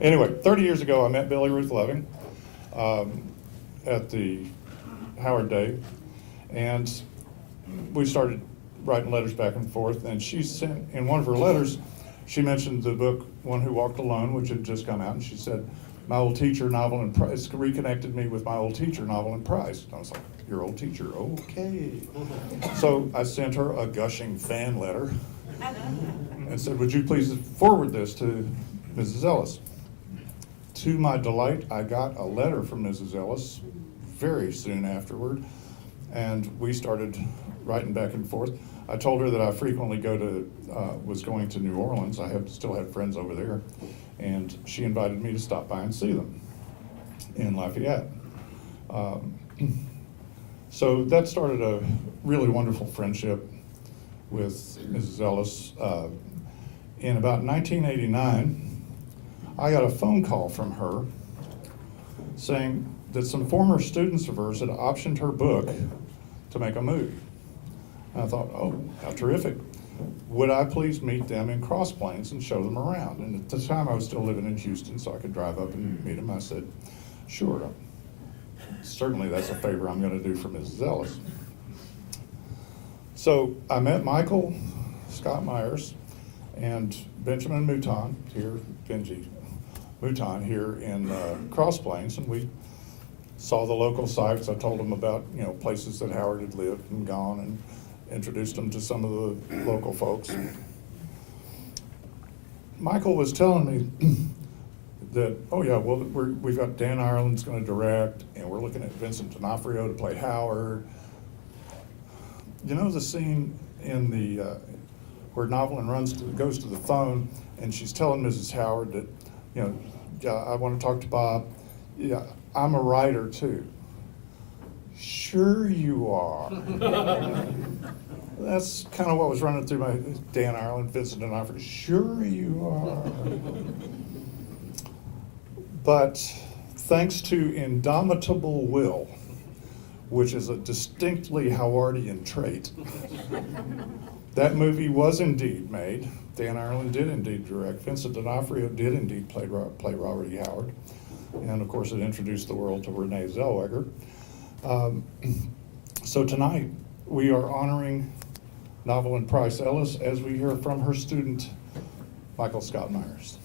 Anyway, 30 years ago, I met Billy Ruth Loving at the Howard Day, and we started writing letters back and forth, and she sent, in one of her letters, she mentioned the book One Who Walked Alone, which had just come out, and she said, my old teacher, Novel and Price, reconnected me with my old teacher, Novel and Price. And I was like, your old teacher, okay. So I sent her a gushing fan letter and said, would you please forward this to Mrs. Ellis? To my delight, I got a letter from Mrs. Ellis very soon afterward, and we started writing back and forth. I told her that I frequently was going to New Orleans. I still had friends over there, and she invited me to stop by and see them in Lafayette. So that started a really wonderful friendship with Mrs. Ellis. In about 1989, I got a phone call from her saying that some former students of hers had optioned her book to make a movie. And I thought, oh, how terrific. Would I please meet them in Cross Plains and show them around? And at the time I was still living in Houston, so I could drive up and meet them. I said, sure, certainly that's a favor I'm going to do for Mrs. Ellis. So I met Michael Scott Myers and Benjamin Mouton here in Cross Plains, and we saw the local sites. I told them about places that Howard had lived and gone, and introduced them to some of the local folks. Michael was telling me that, oh yeah, well, we've got Dan Ireland's going to direct, and we're looking at Vincent D'Onofrio to play Howard. You know the scene in the where Novelin goes to the phone, and she's telling Mrs. Howard that, I want to talk to Bob. Yeah, I'm a writer too. Sure you are. That's kind of what was running through my Dan Ireland, Vincent D'Onofrio. Sure you are. But thanks to indomitable will, which is a distinctly Howardian trait, that movie was indeed made. Dan Ireland did indeed direct. Vincent D'Onofrio did indeed play Robert E. Howard. And of course it introduced the world to Renee Zellweger. So tonight we are honoring Novelin Price Ellis as we hear from her student, Michael Scott Myers.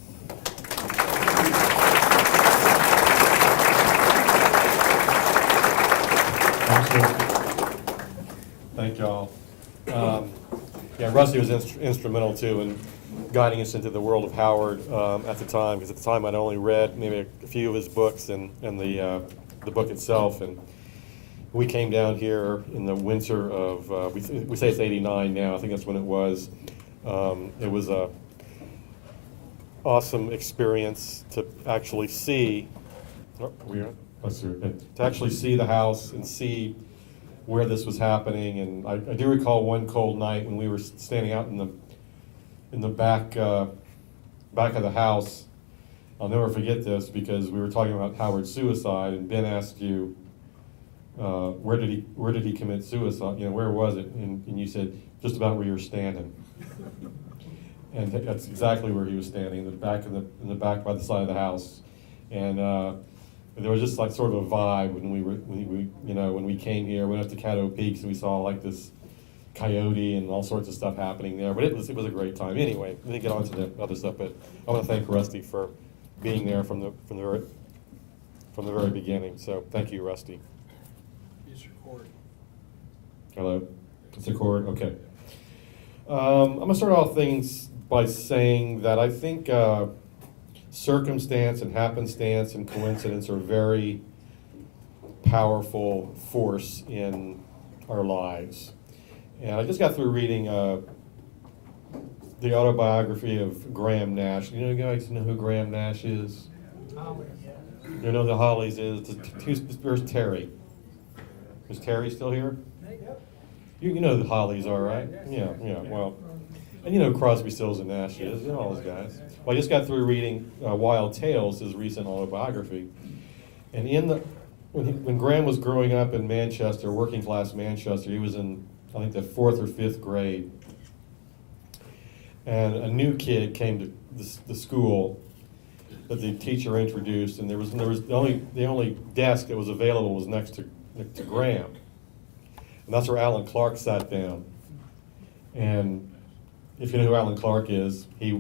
Thank y'all. Yeah, Rusty was instrumental too in guiding us into the world of Howard at the time, because at the time I'd only read maybe a few of his books and the book itself, and we came down here in the winter of we say it's '89 now. I think that's when it was. It was a awesome experience to actually see. To actually see the house and see where this was happening, and I do recall one cold night when we were standing out in the back of the house. I'll never forget this because we were talking about Howard's suicide, and Ben asked you, where did he commit suicide? Where was it? And you said just about where you were standing, and that's exactly where he was standing, in the back by the side of the house, and. There was just like sort of a vibe when we came here, went up to Caddo Peaks, and we saw like this coyote and all sorts of stuff happening there. But it was a great time. Anyway, we didn't get on to the other stuff, but I want to thank Rusty for being there from the very beginning. So thank you, Rusty. It's recorded. Hello, it's recorded. Okay. I'm gonna start off things by saying that I think. Circumstance and happenstance and coincidence are very powerful force in our lives. And I just got through reading the autobiography of Graham Nash. You guys know who Graham Nash is? You know who the Hollies is? Where's Terry? Is Terry still here? You know who the Hollies are, right? Yeah, well. And Crosby, Stills, and Nash is, all those guys. Well, I just got through reading Wild Tales, his recent autobiography. And when Graham was growing up in Manchester, working class Manchester, he was in, I think, the 4th or 5th grade. And a new kid came to the school that the teacher introduced, and there was the only desk that was available was next to Graham. And that's where Alan Clark sat down. And if you know who Alan Clark is, he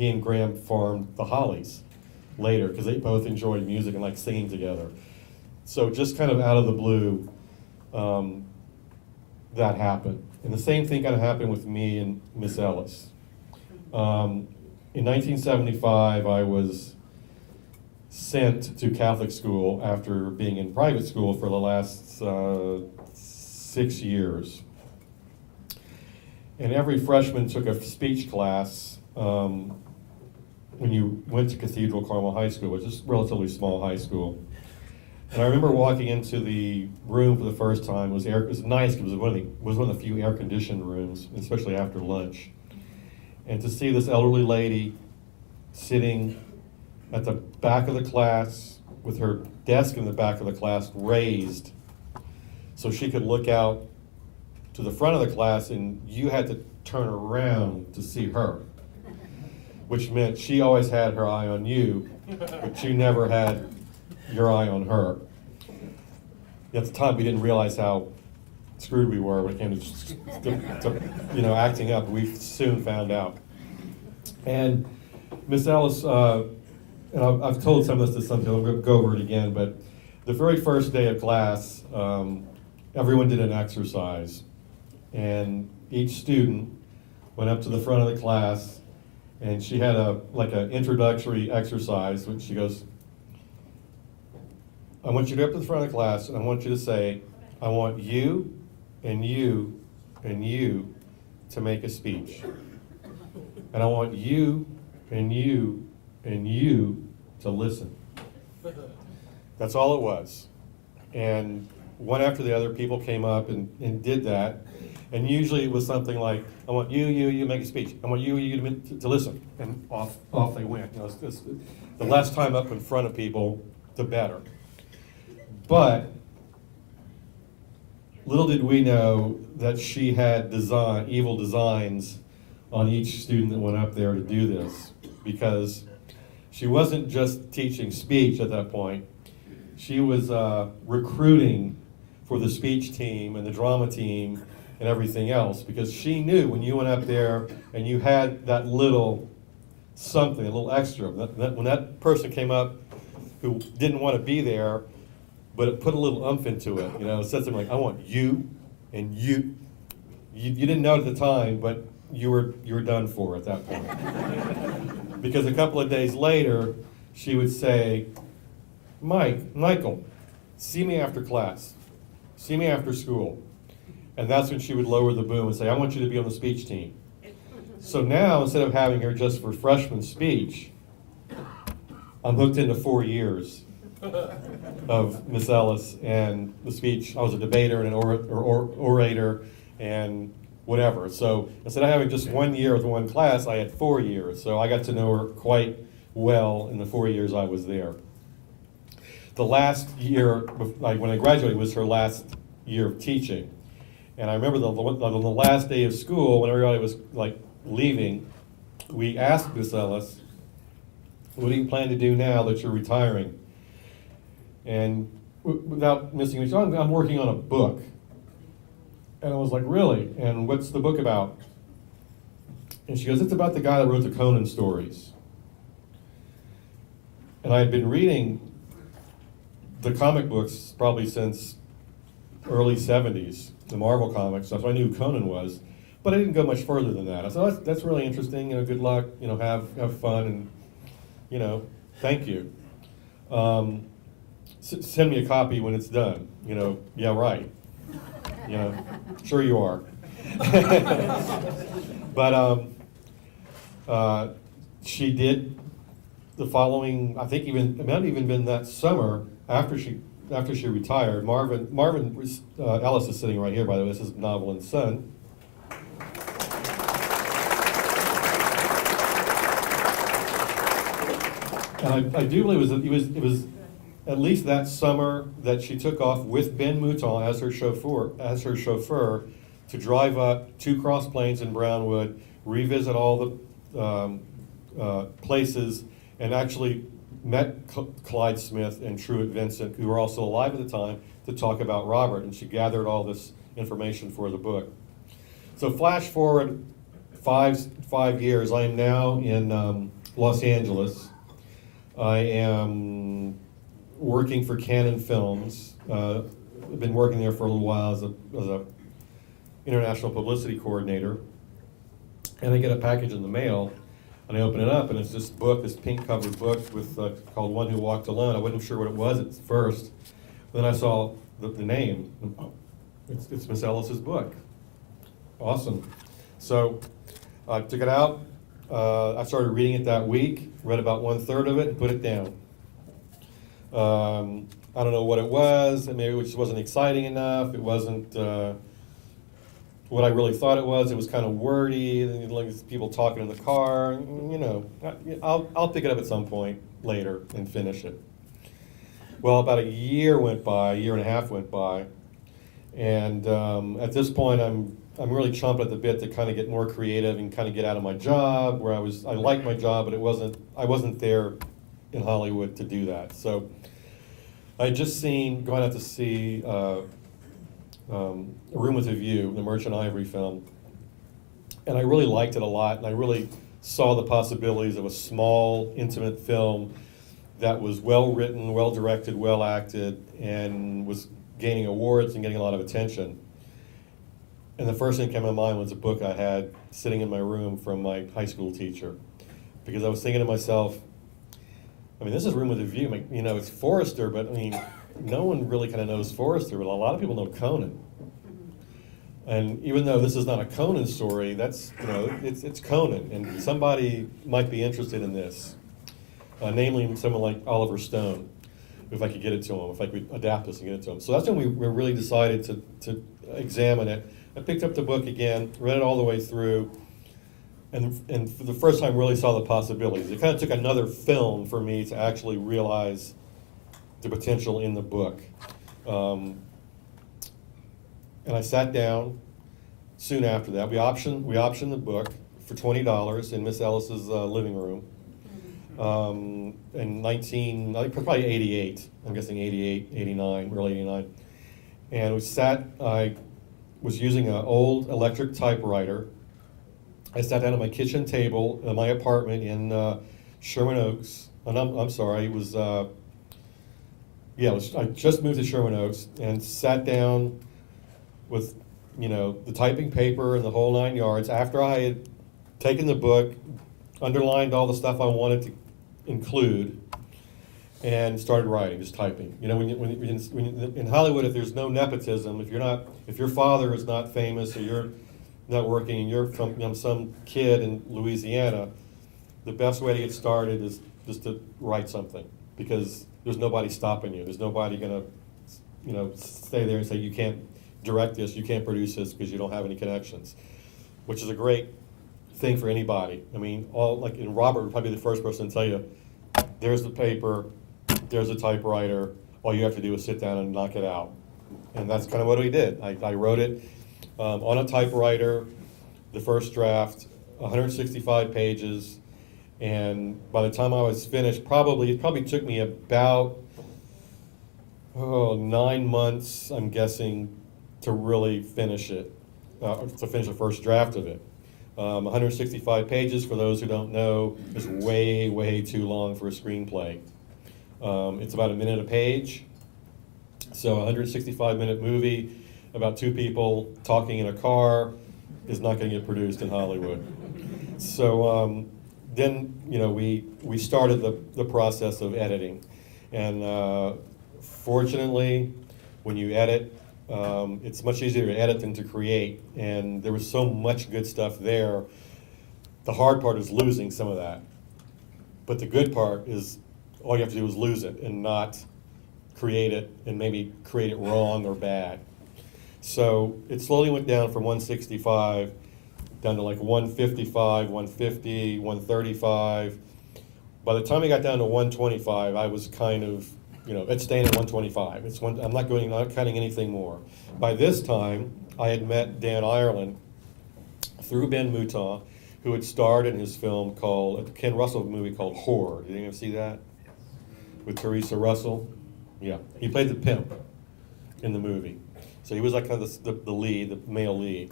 and Graham formed the Hollies later, because they both enjoyed music and liked singing together. So just kind of out of the blue, that happened. And the same thing kind of happened with me and Miss Ellis. In 1975, I was sent to Catholic school after being in private school for the last 6 years. And every freshman took a speech class when you went to Cathedral Carmel High School, which is a relatively small high school. And I remember walking into the room for the first time. It was nice because it was one of the few air-conditioned rooms, especially after lunch. And to see this elderly lady sitting at the back of the class with her desk in the back of the class raised so she could look out to the front of the class, and you had to turn around to see her, which meant she always had her eye on you, but you never had your eye on her. At the time, we didn't realize how screwed we were when it came to acting up. We soon found out. And Miss Ellis, and I've told some of this to some people, I'm going to go over it again, but the very first day of class, everyone did an exercise. And each student went up to the front of the class, and she had an introductory exercise, which she goes, I want you to go up to the front of the class, and I want you to say, I want you and you and you to make a speech. And I want you and you and you to listen. That's all it was. And one after the other, people came up and did that. And usually it was something like, I want you make a speech. I want you to listen. And off they went. It's the less time up in front of people, the better. But little did we know that she had evil designs on each student that went up there to do this, because she wasn't just teaching speech at that point. She was recruiting for the speech team and the drama team and everything else, because she knew when you went up there and you had that little something, a little extra, when that person came up who didn't want to be there, but it put a little oomph into it, it said something like, I want you and you. You didn't know it at the time, but you were done for at that point. Because a couple of days later, she would say, Michael, see me after class. See me after school. And that's when she would lower the boom and say, I want you to be on the speech team. So now, instead of having her just for freshman speech, I'm hooked into 4 years of Miss Ellis and the speech. I was a debater and an orator and whatever. So instead of having just 1 year with one class, I had 4 years. So I got to know her quite well in the 4 years I was there. The last year, when I graduated, was her last year of teaching. And I remember on the last day of school, when everybody was leaving, we asked Miss Ellis, what do you plan to do now that you're retiring? And without missing each other, I'm working on a book. And I was like, really? And what's the book about? And she goes, it's about the guy that wrote the Conan stories. And I had been reading the comic books probably since early 70s, the Marvel comics, so I knew who Conan was. But I didn't go much further than that. I thought, that's really interesting, good luck, have fun, and, thank you. Send me a copy when it's done. Yeah, right. Sure you are. But she did the following, I think it might have even been that summer after she retired. Marvin Ellis is sitting right here, by the way. This is Novel & Son. And I do believe it was at least that summer that she took off with Ben Mouton as her chauffeur to drive up to Cross Plains in Brownwood, revisit all the places and actually met Clyde Smith and Truett Vincent, who were also alive at the time, to talk about Robert, and she gathered all this information for the book. So flash forward five years, I am now in Los Angeles. I am working for Canon Films. I've been working there for a little while as a international publicity coordinator. And I get a package in the mail, and I open it up, and it's this book, this pink covered book with called One Who Walked Alone. I wasn't sure what it was at first. Then I saw the name. Oh, it's Miss Ellis's book. Awesome. So I took it out. I started reading it that week, read about 1/3 of it, and put it down. I don't know what it was, and maybe it just wasn't exciting enough. It wasn't what I really thought it was. It was kind of wordy, and like people talking in the car. You know, I'll pick it up at some point later and finish it. Well, about a year went by, a year and a half went by, and at this point, I'm really chomping at the bit to kind of get more creative and kind of get out of my job, where I liked my job, but I wasn't there in Hollywood to do that. So I had just gone out to see A Room with a View, the Merchant Ivory film, and I really liked it a lot, and I really saw the possibilities of a small, intimate film that was well written, well directed, well acted, and was gaining awards and getting a lot of attention. And the first thing that came to my mind was a book I had sitting in my room from my high school teacher, because I was thinking to myself, I mean, this is Room with a View. Like, you know, it's Forrester, but I mean, no one really kind of knows Forrester, but a lot of people know Conan. And even though this is not a Conan story, that's, you know, it's Conan, and somebody might be interested in this, namely someone like Oliver Stone, if I could get it to him, if I could adapt this and get it to him. So that's when we really decided to examine it. I picked up the book again, read it all the way through, and for the first time really saw the possibilities. It kind of took another film for me to actually realize the potential in the book. And I sat down soon after that. We optioned the book for $20 in Miss Ellis's living room. In I think probably 88, I'm guessing 88, 89, early 89. And I was using an old electric typewriter. I sat down at my kitchen table in my apartment in Sherman Oaks. And I'm sorry, it was, I just moved to Sherman Oaks and sat down with, you know, the typing paper and the whole 9 yards after I had taken the book, underlined all the stuff I wanted to include, and started writing, just typing. You know, when in Hollywood, if there's no nepotism, if your father is not famous, or you're not working, and you're from, you know, some kid in Louisiana, the best way to get started is just to write something, because there's nobody stopping you. There's nobody gonna, you know, stay there and say you can't direct this, you can't produce this because you don't have any connections, which is a great thing for anybody. I mean, and Robert would probably be the first person to tell you, there's the paper, there's a typewriter, all you have to do is sit down and knock it out. And that's kind of what we did. I wrote it on a typewriter, the first draft, 165 pages, and by the time I was finished, it probably took me about 9 months, I'm guessing, to really finish it, to finish the first draft of it. 165 pages, for those who don't know, is way, way too long for a screenplay. It's about a minute a page. So a 165-minute movie about two people talking in a car is not going to get produced in Hollywood. So then, you know, we started the process of editing. And fortunately, when you edit, it's much easier to edit than to create, and there was so much good stuff there. The hard part is losing some of that, but the good part is all you have to do is lose it and not create it, and maybe create it wrong or bad. So it slowly went down from 165 down to like 155, 150, 135. By the time I got down to 125, I was kind of, you know, it's staying at 125. I'm not cutting anything more. By this time, I had met Dan Ireland through Ben Mouton, who had starred in his film called, a Ken Russell movie called Whore. Did anyone see that? With Teresa Russell? Yeah, he played the pimp in the movie. So he was like kind of the lead, the male lead.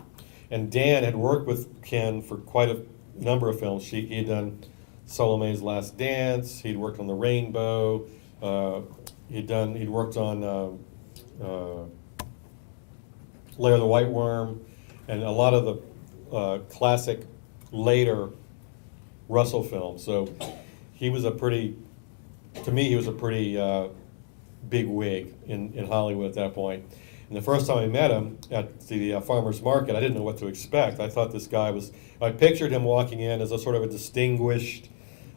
And Dan had worked with Ken for quite a number of films. He had done Salome's Last Dance, he'd worked on The Rainbow, he'd worked on Lair of the White Worm, and a lot of the classic later Russell films. So he was a pretty, to me, he was a pretty big wig in Hollywood at that point. And the first time I met him at the farmer's market, I didn't know what to expect. I thought this guy was, I pictured him walking in as a sort of a distinguished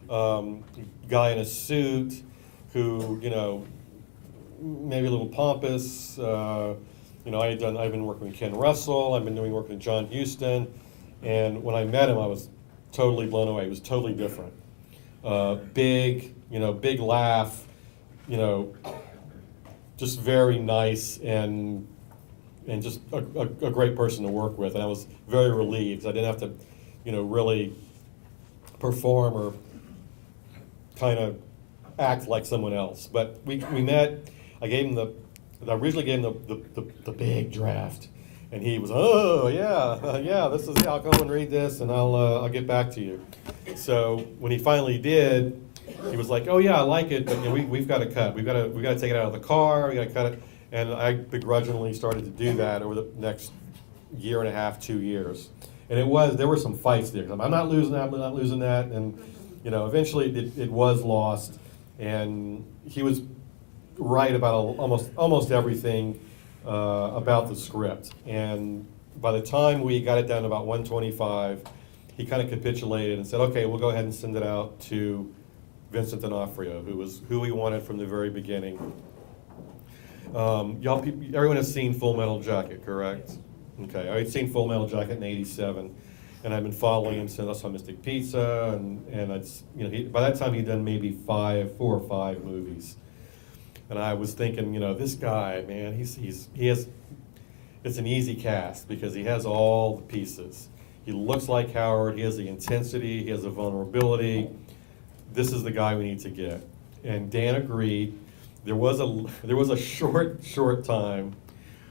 guy in a suit who, you know, maybe a little pompous. You know, I've been working with Ken Russell, I've been doing work with John Huston, and when I met him, I was totally blown away. He was totally different. Big, you know, big laugh, you know, just very nice and just a great person to work with. And I was very relieved. I didn't have to, you know, really perform or kind of act like someone else. But we met. I originally gave him the big draft, and he was, oh yeah, this is, yeah, I'll go and read this, and I'll get back to you. So when he finally did, he was like, oh yeah, I like it, but you know, we've got to cut. We've got to take it out of the car. We got to cut it. And I begrudgingly started to do that over the next year and a half, 2 years. And there were some fights there. I'm not losing that. I'm not losing that. And you know, eventually it was lost. And he was right about almost everything about the script. And by the time we got it down to about 125, he kind of capitulated and said, okay, we'll go ahead and send it out to Vincent D'Onofrio, who we wanted from the very beginning. Everyone has seen Full Metal Jacket, correct? Okay, I had seen Full Metal Jacket in '87, and I've been following him since I saw Mystic Pizza, and by that time he'd done maybe 4 or 5 movies. And I was thinking, you know, this guy, man, he has, it's an easy cast because he has all the pieces. He looks like Howard, he has the intensity, he has the vulnerability. This is the guy we need to get. And Dan agreed. There was a short time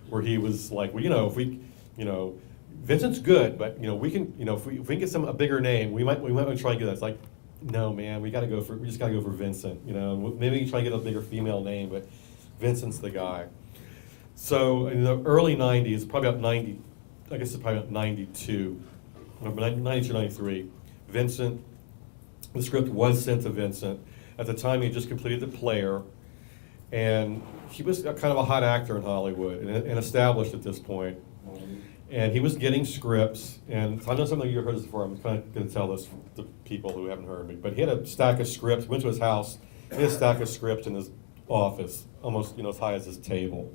where he was like, well, you know, if we, you know, Vincent's good, but you know, we can, you know, if we can get a bigger name, we might try and get that. It's like, no, man, we just gotta go for Vincent. You know, maybe we can try and get a bigger female name, but Vincent's the guy. So in the early '90s, probably about 90, I guess it's probably about 92, 92, 93, Vincent. The script was sent to Vincent. At the time, he had just completed The Player, and he was kind of a hot actor in Hollywood and established at this point. And he was getting scripts, and I know some of you have heard this before. I'm kind of going to tell this to people who haven't heard me. But he had a stack of scripts. Went to his house. He had a stack of scripts in his office, almost as high as his table.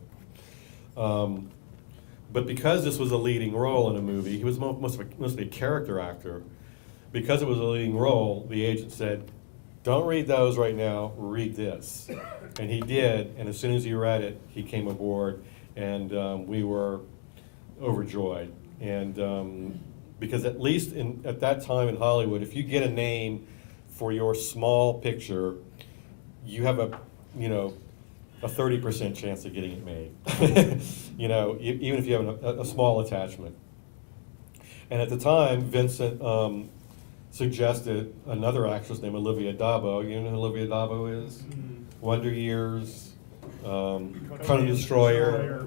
But because this was a leading role in a movie, he was mostly a character actor. Because it was a leading role, the agent said, don't read those right now, read this. And he did, and as soon as he read it, he came aboard, and we were overjoyed. And because at least at that time in Hollywood, if you get a name for your small picture, you have a 30% chance of getting it made. You know, even if you have a small attachment. And at the time, Vincent suggested another actress named Olivia d'Abo. You know who Olivia d'Abo is? Wonder Years, Conan the Destroyer.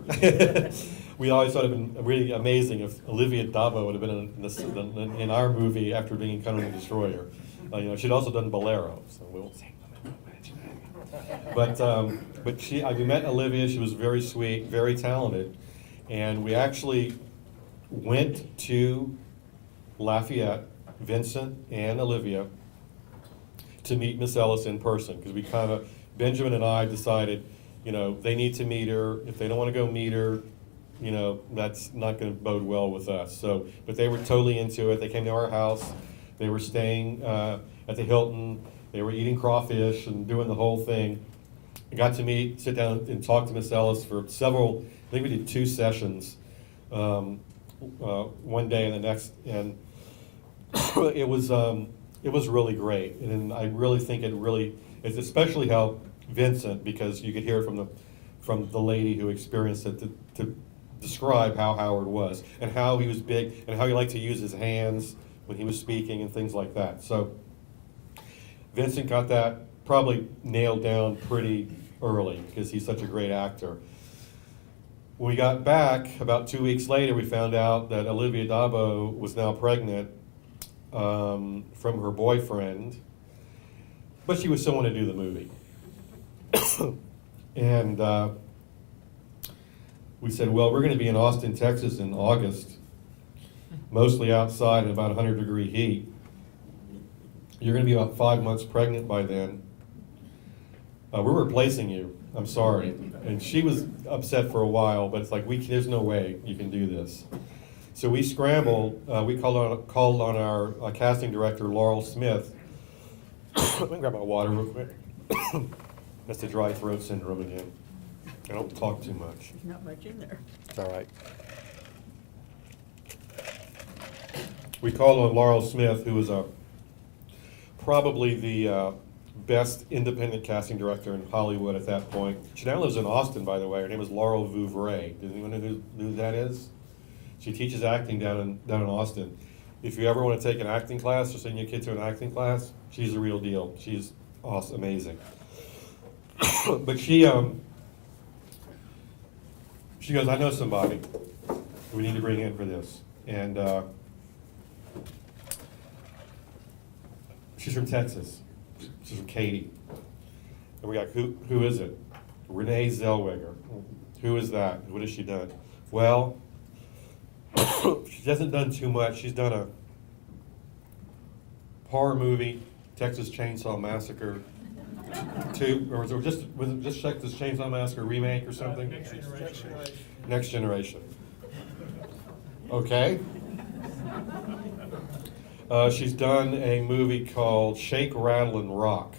We always thought it would have been really amazing if Olivia d'Abo would have been in our movie after being in Conan the Destroyer. You know, she'd also done Bolero, so we won't say. But we met Olivia. She was very sweet, very talented, and we actually went to Lafayette, Vincent and Olivia, to meet Miss Ellis in person, because Benjamin and I decided, you know, they need to meet her. If they don't want to go meet her, you know, that's not going to bode well with us. So, but they were totally into it. They came to our house. They were staying at the Hilton. They were eating crawfish and doing the whole thing. I got to sit down and talk to Miss Ellis for several, I think we did 2 sessions, one day and the next. And it was really great, and I really think it's especially how Vincent, because you could hear from the lady who experienced it to describe how Howard was and how he was big and how he liked to use his hands when he was speaking and things like that. So Vincent got that probably nailed down pretty early because he's such a great actor. When we got back, about 2 weeks later, we found out that Olivia Dabo was now pregnant from her boyfriend, but she was still want to do the movie. And we said, well, we're going to be in Austin, Texas in August, mostly outside in about 100-degree heat. You're going to be about 5 months pregnant by then. We're replacing you. I'm sorry. And she was upset for a while, but it's like, there's no way you can do this. So we scrambled. We called on our casting director, Laurel Smith. Let me grab my water real quick. That's the dry throat syndrome again. I don't talk too much. There's not much in there. It's all right. We called on Laurel Smith, who was probably the best independent casting director in Hollywood at that point. She now lives in Austin, by the way. Her name is Laurel Vouvray. Does anyone know who that is? She teaches acting down in Austin. If you ever want to take an acting class or send your kid to an acting class, she's the real deal. She's awesome, amazing. But she goes, I know somebody we need to bring in for this. And she's from Texas. She's from Katy. And we got, who is it? Renee Zellweger. Who is that? What has she done? Well, she hasn't done too much. She's done a horror movie, Texas Chainsaw Massacre 2, or was it just Texas Chainsaw Massacre remake or something? Next Generation. Okay. She's done a movie called Shake, Rattle, and Rock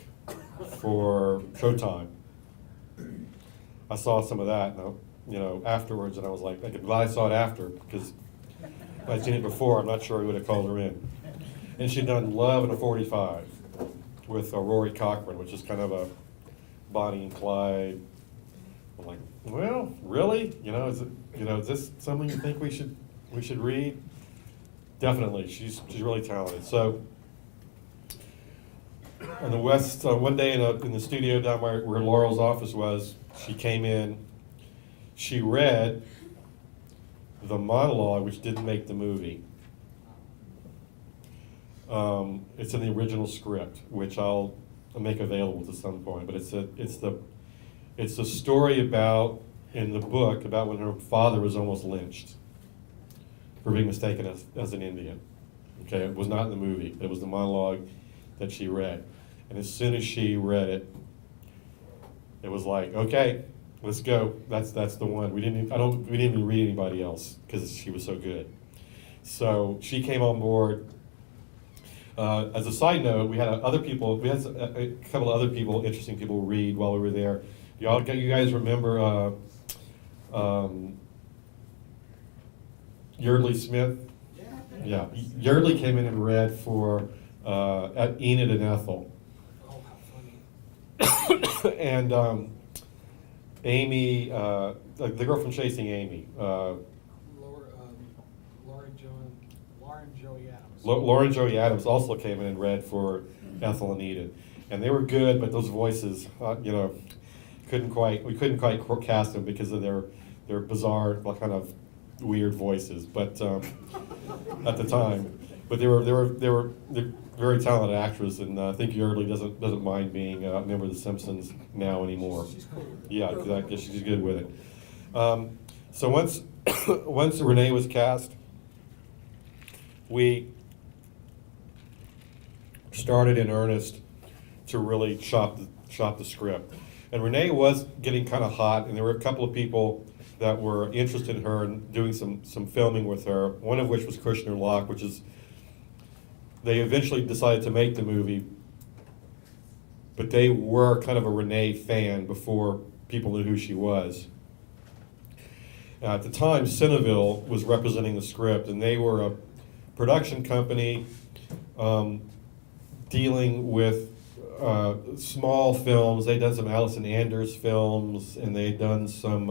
for Showtime. I saw some of that, afterwards, and I was like, I'm glad I saw it after, because if I'd seen it before, I'm not sure I would have called her in. And she'd done Love in a 45 with Rory Cochrane, which is kind of a Bonnie and Clyde. I'm like, well, really? Is this something you think we should read? Definitely, she's really talented. So, on the West, one day in the studio down where Laurel's office was, she came in. She read the monologue, which didn't make the movie. It's in the original script, which I'll make available to some point. But it's the story about, in the book, about when her father was almost lynched for being mistaken as an Indian. Okay, it was not in the movie. It was the monologue that she read. And as soon as she read it, it was like, okay, let's go. That's the one. We didn't even read anybody else because she was so good. So she came on board. As a side note, we had other people. We had a couple of other people, interesting people, read while we were there. You guys remember Yeardley Smith? Yeah. Yeardley came in and read for Enid and Ethel. Oh, how funny. And Amy, the girl from Chasing Amy. Lauren Joey Adams also came in and read for Ethel and Enid. And they were good, but those voices, we couldn't quite cast them because of their bizarre, kind of weird voices. But at the time, but they were very talented actress, and I think Yeardley doesn't mind being a member of the Simpsons now anymore. She's cool. Yeah, exactly. She's good with it. So once Renee was cast, we started in earnest to really shop the script. And Renee was getting kind of hot, and there were a couple of people that were interested in her and doing some filming with her, one of which was Kushner Locke, which is, they eventually decided to make the movie, but they were kind of a Renee fan before people knew who she was. At the time, Cineville was representing the script, and they were a production company dealing with small films. They'd done some Allison Anders films, and they'd done some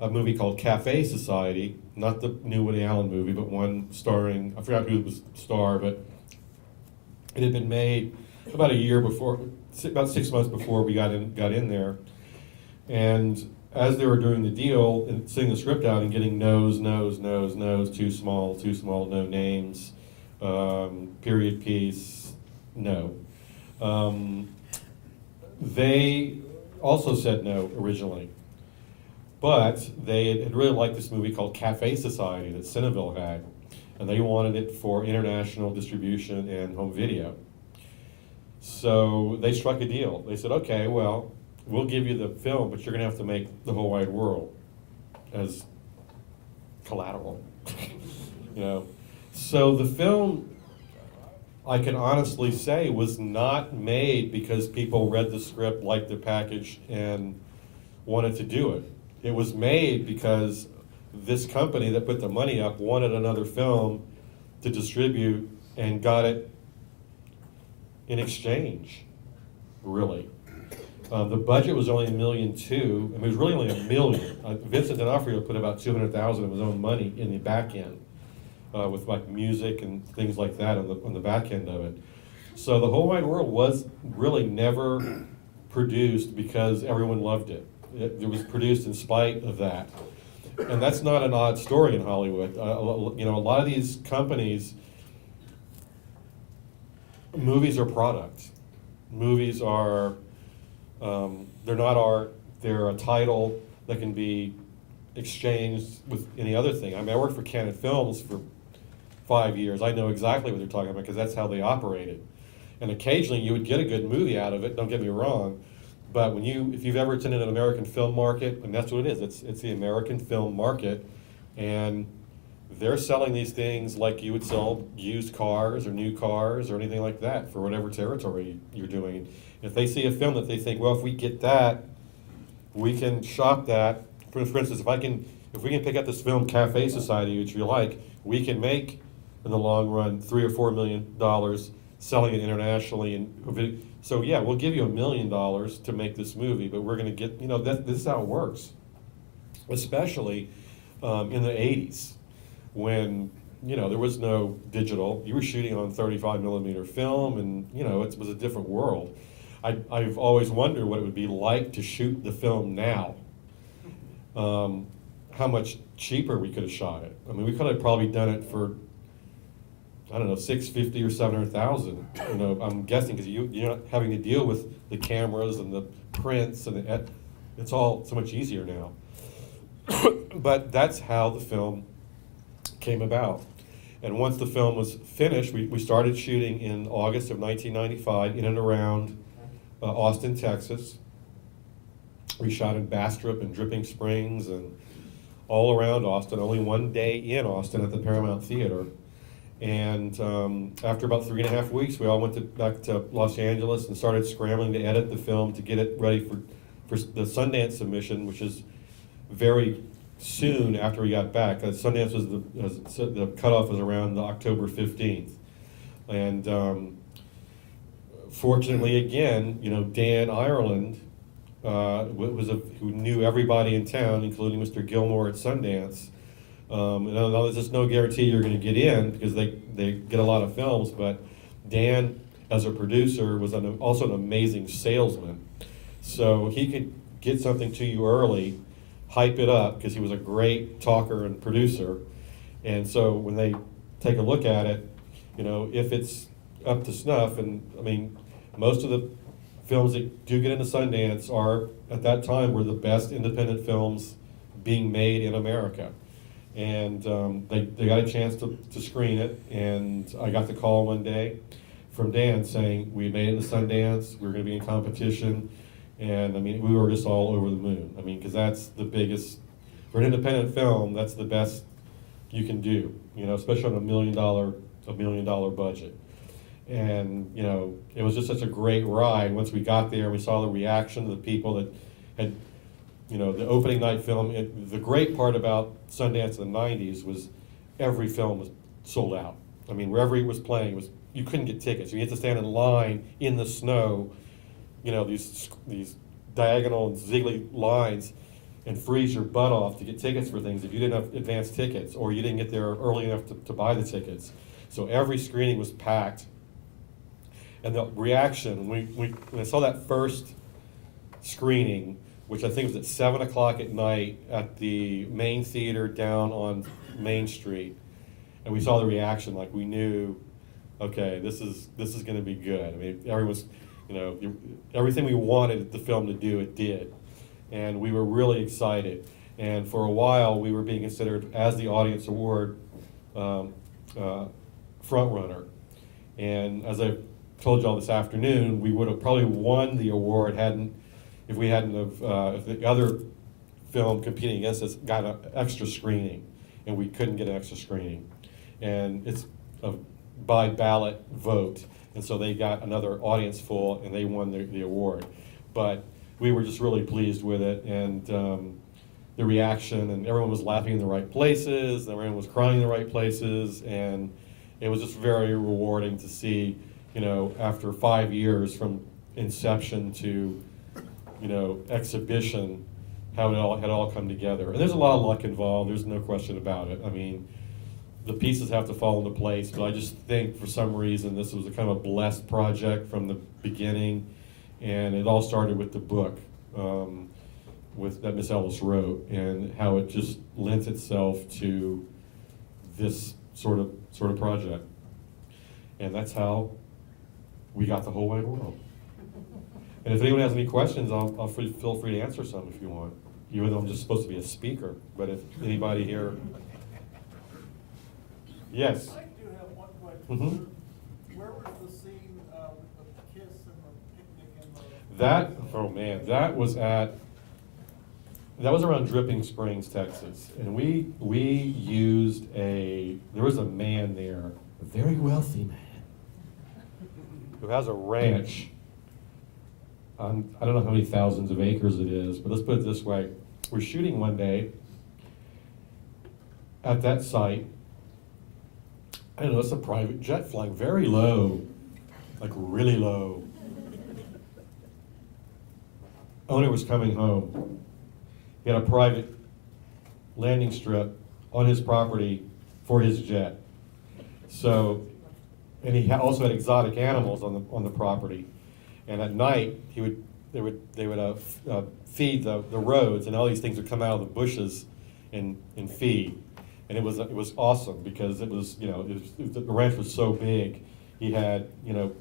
a movie called Cafe Society, not the new Woody Allen movie, but one starring, I forgot who was the star, but it had been made about a year before, about 6 months before we got in there. And as they were doing the deal and sitting the script out and getting no's, too small, no names, period piece, no. They also said no originally, but they had really liked this movie called Cafe Society that Cineville had, and they wanted it for international distribution and home video. So they struck a deal. They said, okay, well, we'll give you the film, but you're gonna have to make The Whole Wide World as collateral, you know. So the film, I can honestly say, was not made because people read the script, liked the package, and wanted to do it. It was made because this company that put the money up wanted another film to distribute and got it in exchange, really. The budget was only $1.2 million. I mean, it was really only $1 million. Vincent D'Onofrio put about $200,000 of his own money in the back end, with like music and things like that on the back end of it. So The Whole Wide World was really never produced because everyone loved it. It was produced in spite of that. And that's not an odd story in Hollywood. You know, a lot of these companies, movies are products. Movies are, they're not art, they're a title that can be exchanged with any other thing. I mean, I worked for Canon Films for 5 years. I know exactly what they're talking about because that's how they operated. And occasionally you would get a good movie out of it, don't get me wrong, but if you've ever attended an American film market, and that's what it is, it's the American film market, and they're selling these things like you would sell used cars or new cars or anything like that for whatever territory you're doing. If they see a film that they think, well, if we get that, we can shop that. For instance, if we can pick up this film Cafe Society, which we like, we can make in the long run $3 or $4 million selling it internationally. And so yeah, we'll give you $1 million to make this movie, but we're going to get, you know, this is how it works. Especially in the 80s, when, you know, there was no digital. You were shooting on 35 millimeter film, and, you know, it was a different world. I've always wondered what it would be like to shoot the film now. How much cheaper we could have shot it. I mean, we could have probably done it for, I don't know, $650,000 or $700,000. You know, I'm guessing because you're not having to deal with the cameras and the prints and it's all so much easier now. But that's how the film came about. And once the film was finished, we started shooting in August of 1995 in and around Austin, Texas. We shot in Bastrop and Dripping Springs and all around Austin, only one day in Austin at the Paramount Theater. And after about 3.5 weeks, we all went back to Los Angeles and started scrambling to edit the film to get it ready for the Sundance submission, which is very soon after we got back. Sundance was the cutoff was around October 15th. And fortunately, again, you know, Dan Ireland, who knew everybody in town, including Mr. Gilmore at Sundance. And there's just no guarantee you're going to get in because they get a lot of films, but Dan, as a producer, was also an amazing salesman. So he could get something to you early, hype it up, because he was a great talker and producer. And so when they take a look at it, you know, if it's up to snuff, and I mean, most of the films that do get into Sundance are, at that time, were the best independent films being made in America. And they got a chance to screen it, and I got the call one day from Dan saying we made it to Sundance, we were going to be in competition, and I mean, we were just all over the moon. I mean, because that's the biggest, for an independent film, that's the best you can do, you know, especially on $1 million budget. And, you know, it was just such a great ride. Once we got there, we saw the reaction of the people that had, you know, the opening night film. The great part about Sundance in the 90s was every film was sold out. I mean, wherever he was playing, it was you couldn't get tickets. You had to stand in line in the snow, you know, these diagonal and ziggly lines, and freeze your butt off to get tickets for things if you didn't have advance tickets, or you didn't get there early enough to buy the tickets. So every screening was packed. And the reaction, when I saw that first screening, which I think was at 7 o'clock at night at the main theater down on Main Street, and we saw the reaction, like we knew, okay, this is gonna be good. I mean, everyone's, you know, everything we wanted the film to do, it did. And we were really excited. And for a while, we were being considered as the Audience Award front runner. And as I told y'all this afternoon, we would have probably won the award if we hadn't have, if the other film competing against us got an extra screening, and we couldn't get an extra screening. And it's a by ballot vote, and so they got another audience full, and they won the award. But we were just really pleased with it, and the reaction, and everyone was laughing in the right places, and everyone was crying in the right places, and it was just very rewarding to see, you know, after 5 years from inception to, you know, exhibition, how it had all come together. And there's a lot of luck involved, there's no question about it. I mean, the pieces have to fall into place, but I just think for some reason this was a kind of a blessed project from the beginning, and it all started with the book that Miss Ellis wrote, and how it just lent itself to this sort of project. And that's how we got the whole wide world. And if anyone has any questions, I'll feel free to answer some if you want, even though I'm just supposed to be a speaker. But if anybody here, yes. I do have one question. Mhm. Where was the scene with the kiss and the picnic and the? That, oh man, that was around Dripping Springs, Texas. And we used there was a man there, a very wealthy man, who has a ranch on, I don't know how many thousands of acres it is, but let's put it this way. We're shooting one day at that site. I don't know, it's a private jet flying very low, like really low. Owner was coming home. He had a private landing strip on his property for his jet. So, and he also had exotic animals on the property. And at night, they would feed the roads, and all these things would come out of the bushes and feed. And it was awesome because it was, you know, the ranch was so big. He had, you know,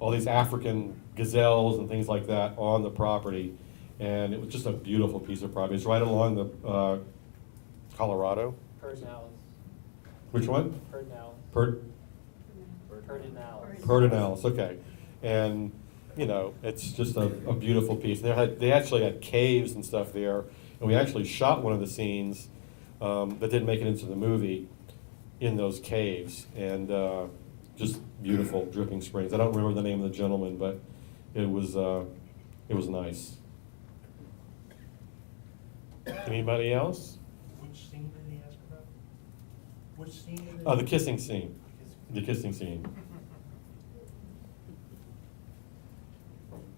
all these African gazelles and things like that on the property. And it was just a beautiful piece of property. It's right along the Colorado. Pedernales. Which one? Pedernales. Pedernales, okay. And, you know, it's just a beautiful piece. They actually had caves and stuff there, and we actually shot one of the scenes that didn't make it into the movie in those caves. And just beautiful Dripping Springs. I don't remember the name of the gentleman, but it was nice. Anybody else? Which scene did he ask about? Which scene did he? The kissing scene. The kissing scene.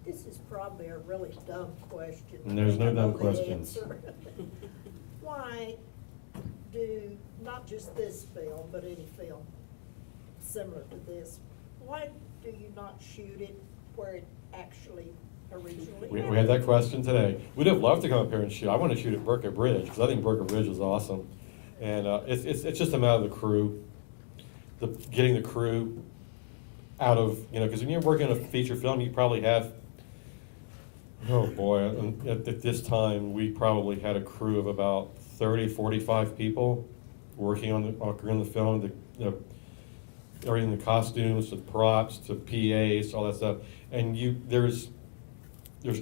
This is probably a really dumb question. There's no I know dumb the questions. answer. Why do, not just this film, but any film similar to this, why do you not shoot it where it actually originally We had happened? that question today. We'd have loved to come up here and shoot. I want to shoot at Burkett Bridge, because I think Burkett Bridge is awesome. And it's just a matter of the crew, getting the crew out of, you know, because when you're working on a feature film, you probably have, oh boy, at this time, we probably had a crew of about 30, 45 people working on the film, everything, the costumes, to costumes, to PAs, all that stuff. And there's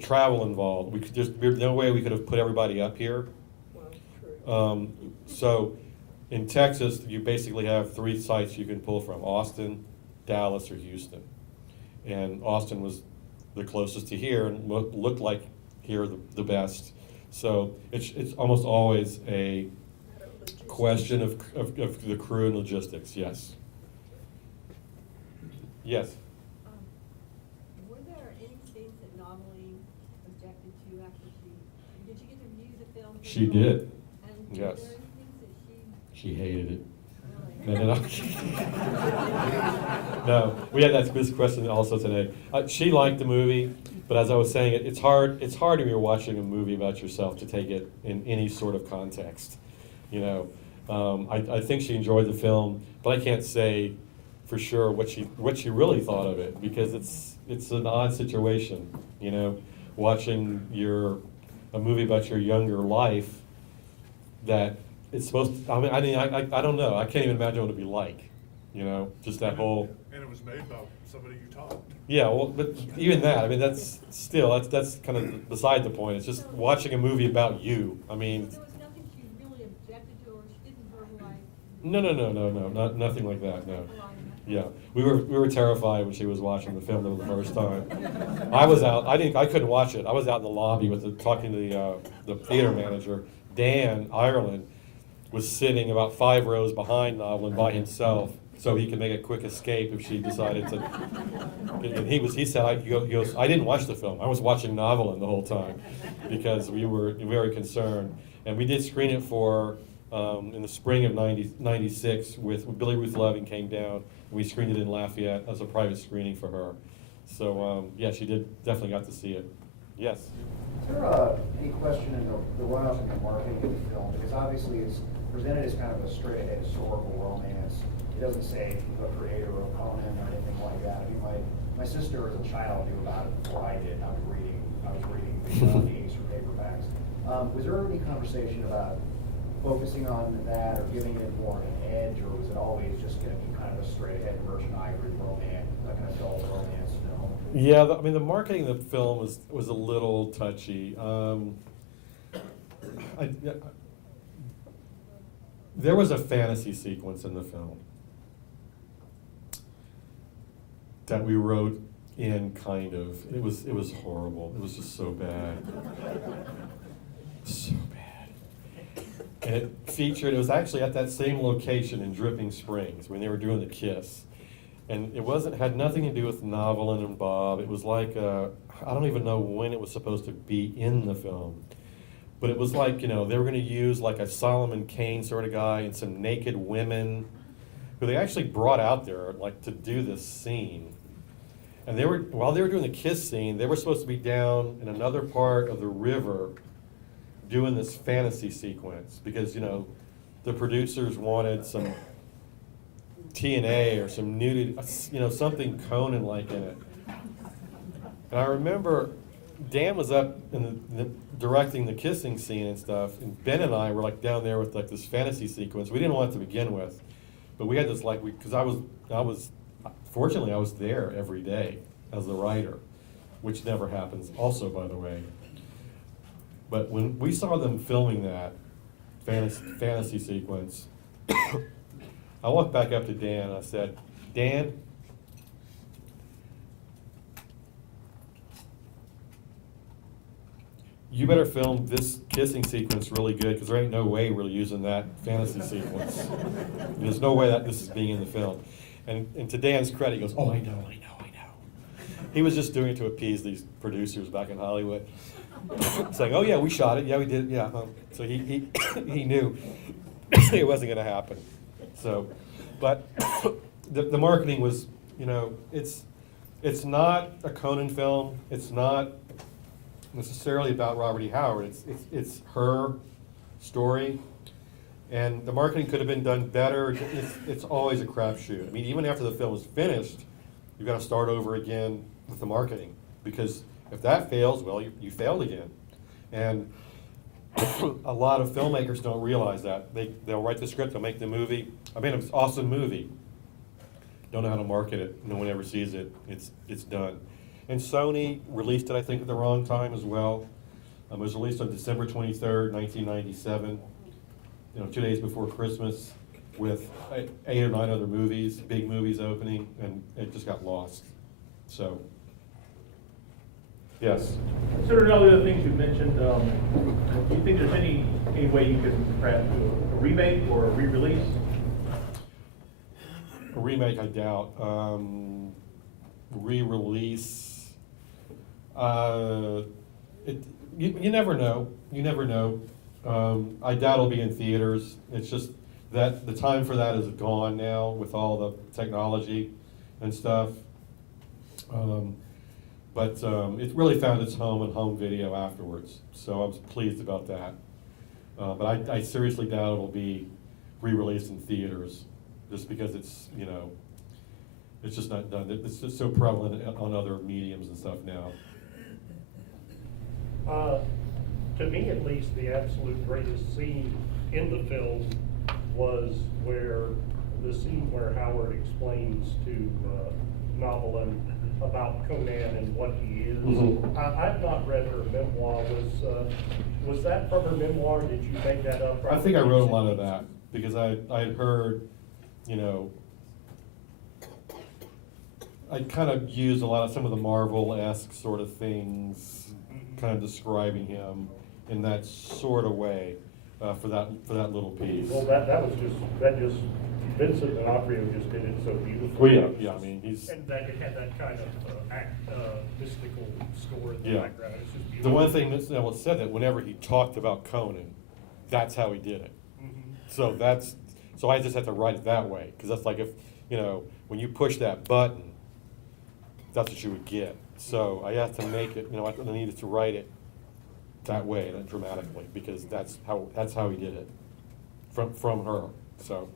travel involved. There's no way we could have put everybody up here. Well, true. So in Texas, you basically have 3 sites you can pull from: Austin, Dallas, or Houston. And Austin was the closest to here and looked like here the best. So it's almost always a question of the crew and logistics, yes. Yes. Were there any things that Noveline objected to after did you get to view the film? She did. And Yes. were there any things that She hated it. really? No, no, no. No, we had this question also today. She liked the movie, but as I was saying, it's hard when you're watching a movie about yourself to take it in any sort of context. You know, I think she enjoyed the film, but I can't say for sure what she really thought of it, because it's an odd situation, you know, watching a movie about your younger life that it's supposed to, I don't know, I can't even imagine what it'd be like, you know, just that whole. And it was made by somebody you taught. Yeah, well, but even that, I mean, that's kind of beside the point. It's just watching a movie about you. I mean, So there was nothing she really objected to, or she didn't verbalize? no, nothing like that, no. verbalize nothing? Yeah, we were terrified when she was watching the film for the first time. I was out, I couldn't watch it. I was out in the lobby talking to the theater manager. Dan Ireland was sitting about 5 rows behind Noveline by himself, so he could make a quick escape if she decided to. And he said, I didn't watch the film. I was watching Noveline the whole time because we were very concerned. And we did screen it for in the spring of '96 with Billy Ruth Loving came down. And we screened it in Lafayette as a private screening for her. So yeah, she definitely got to see it. Yes. Is there any question in the run-up in the marketing of the film? Because obviously it's presented as kind of a straight-ahead historical romance. It doesn't say the creator of Conan or anything like that. I mean, my sister as a child knew about it before I did. I was reading the Acer paperbacks. Was there any conversation about focusing on that or giving it more of an edge, or was it always just going to be kind of a straight-ahead Merchant Ivory romance, like an adult romance film? Yeah, I mean, the marketing of the film was a little touchy. There was a fantasy sequence in the film that we wrote in, kind of. It was horrible. It was just so bad. So bad. And it was actually at that same location in Dripping Springs when they were doing the kiss. And it had nothing to do with Noveline and Bob. It was like, I don't even know when it was supposed to be in the film. But it was like, you know, they were going to use like a Solomon Kane sort of guy and some naked women who they actually brought out there like to do this scene. And while they were doing the kiss scene, they were supposed to be down in another part of the river doing this fantasy sequence because, you know, the producers wanted some TNA or some nudity, you know, something Conan-like in it. And I remember Dan was up directing the kissing scene and stuff, and Ben and I were like down there with like this fantasy sequence. We didn't want it to begin with, but we had this because fortunately I was there every day as the writer, which never happens also, by the way. But when we saw them filming that fantasy sequence, I walked back up to Dan and I said, Dan, you better film this kissing sequence really good because there ain't no way we're using that fantasy sequence. There's no way that this is being in the film. And to Dan's credit, he goes, oh, I know. He was just doing it to appease these producers back in Hollywood. Saying, oh yeah, we shot it, yeah we did, yeah. So he knew it wasn't gonna happen. So, but the marketing was, you know, it's not a Conan film. It's not necessarily about Robert E. Howard. It's her story, and the marketing could have been done better. It's always a crapshoot. I mean, even after the film is finished, you've got to start over again with the marketing because if that fails, well, you failed again. And a lot of filmmakers don't realize that. They'll write the script, they'll make the movie. I mean, it's an awesome movie. Don't know how to market it. No one ever sees it. It's done. And Sony released it, I think, at the wrong time as well. It was released on December 23rd, 1997. You know, 2 days before Christmas, with 8 or 9 other movies, big movies opening, and it just got lost. So, yes. Considering all the other things you mentioned, do you think there's any way you could perhaps do a remake or a re-release? A remake, I doubt. re-release, you never know, you never know. I doubt it'll be in theaters, it's just that the time for that is gone now with all the technology and stuff. But it really found its home in home video afterwards, so I was pleased about that. But I seriously doubt it'll be re-released in theaters, just because it's, you know, it's just not done. It's just so prevalent on other mediums and stuff now. To me, at least, the absolute greatest scene in the film was the scene where Howard explains to Novelin about Conan and what he is. Mhm. I've not read her memoir. Was that from her memoir? Did you make that up? I think I wrote a lot of that, because I had heard, you know, I kind of used a lot of some of the Marvel-esque sort of things, kind of describing him in that sort of way, for that little piece. Well, that just Vincent D'Onofrio just did it so beautifully. Well, yeah, I mean, he's, And that it had that kind of mystical score in the yeah. background. It's just The beautiful. one thing that Neville said, that whenever he talked about Conan, that's how he did it. Mhm. So I just had to write it that way, because that's like if, you know, when you push that button, that's what you would get. So I had to make it, you know, I needed to write it that way, that dramatically, because that's how he did it, from her, so.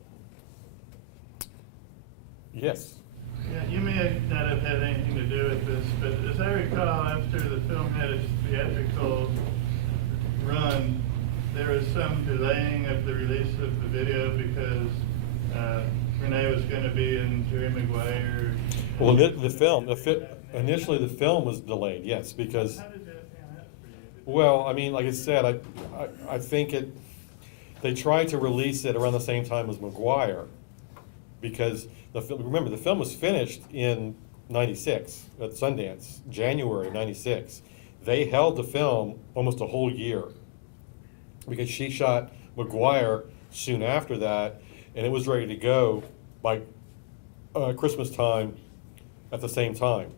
Yes. Yeah, you may not have had anything to do with this, but as I recall, after the film had its theatrical run, there was some delaying of the release of the video because Renee was going to be in Jerry Maguire. Well, initially the film was delayed, yes, because, How did that pan out for you? well, I mean, like I said, I think they tried to release it around the same time as Maguire, because remember, the film was finished in '96 at Sundance, January '96. They held the film almost a whole year, because she shot Maguire soon after that, and it was ready to go by Christmas time at the same time.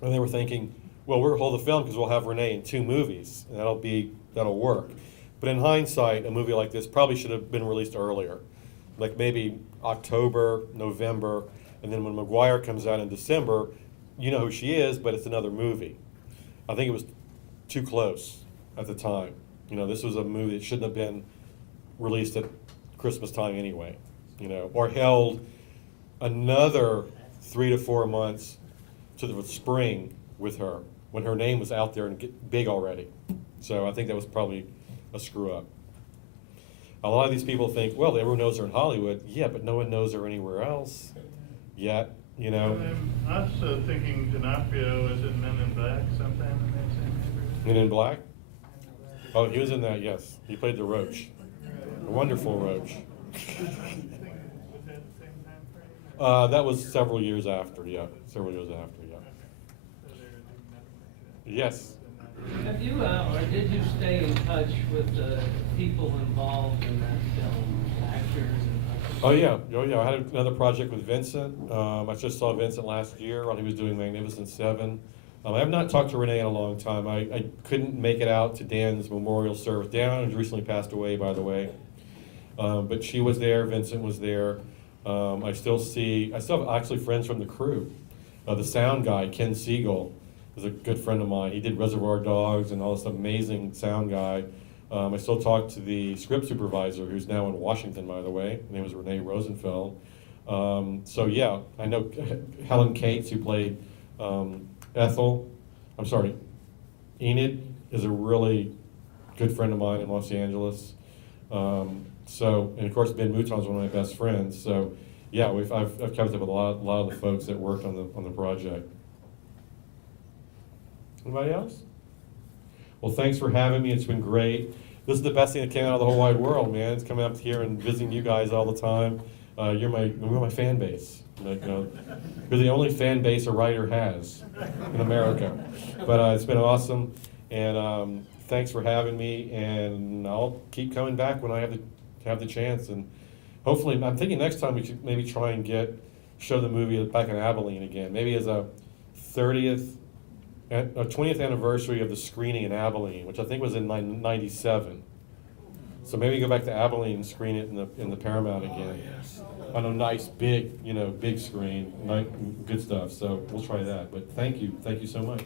And they were thinking, well, we'll hold the film because we'll have Renee in 2 movies, and that'll work. But in hindsight, a movie like this probably should have been released earlier, like maybe October, November, and then when Maguire comes out in December, you know who she is, but it's another movie. I think it was too close at the time. You know, this was a movie that shouldn't have been released at Christmas time anyway, you know, or held another 3 to 4 months to the spring with her, when her name was out there and get big already. So I think that was probably a screw up. A lot of these people think, well, everyone knows her in Hollywood. Yeah, but no one knows her anywhere else yet, you know. I'm also thinking D'Onofrio was in Men in Black sometime in that same neighborhood. Men in Black? Oh, he was in that, yes. He played the Roach. A wonderful Roach. Was that the same time frame? That was several years after, yeah. Several years after, yeah. So they were doing nothing like that. Yes. Have you, or did you stay in touch with the people involved in that film, actors and? Oh, yeah. I had another project with Vincent. I just saw Vincent last year while he was doing Magnificent Seven. I have not talked to Renee in a long time. I couldn't make it out to Dan's memorial service. Dan has recently passed away, by the way. But she was there, Vincent was there. I still have actually friends from the crew. The sound guy, Ken Siegel, is a good friend of mine. He did Reservoir Dogs and all this amazing sound guy. I still talk to the script supervisor, who's now in Washington, by the way. Her name was Renee Rosenfeld. So yeah, I know Helen Cates, who played Enid, is a really good friend of mine in Los Angeles. And of course, Ben Mouton's one of my best friends. So yeah, I've kept up with a lot of the folks that worked on the project. Anybody else? Well, thanks for having me. It's been great. This is the best thing that came out of the whole wide world, man. It's coming up here and visiting you guys all the time. You're my fan base. Like, you know, you're the only fan base a writer has in America. But it's been awesome, and thanks for having me. And I'll keep coming back when I have the chance. And hopefully, I'm thinking next time we should maybe try and get show the movie back in Abilene again, maybe as a 20th anniversary of the screening in Abilene, which I think was in '97. So maybe go back to Abilene and screen it in the Paramount again. On a nice big, big screen, good stuff. So we'll try that. But thank you so much.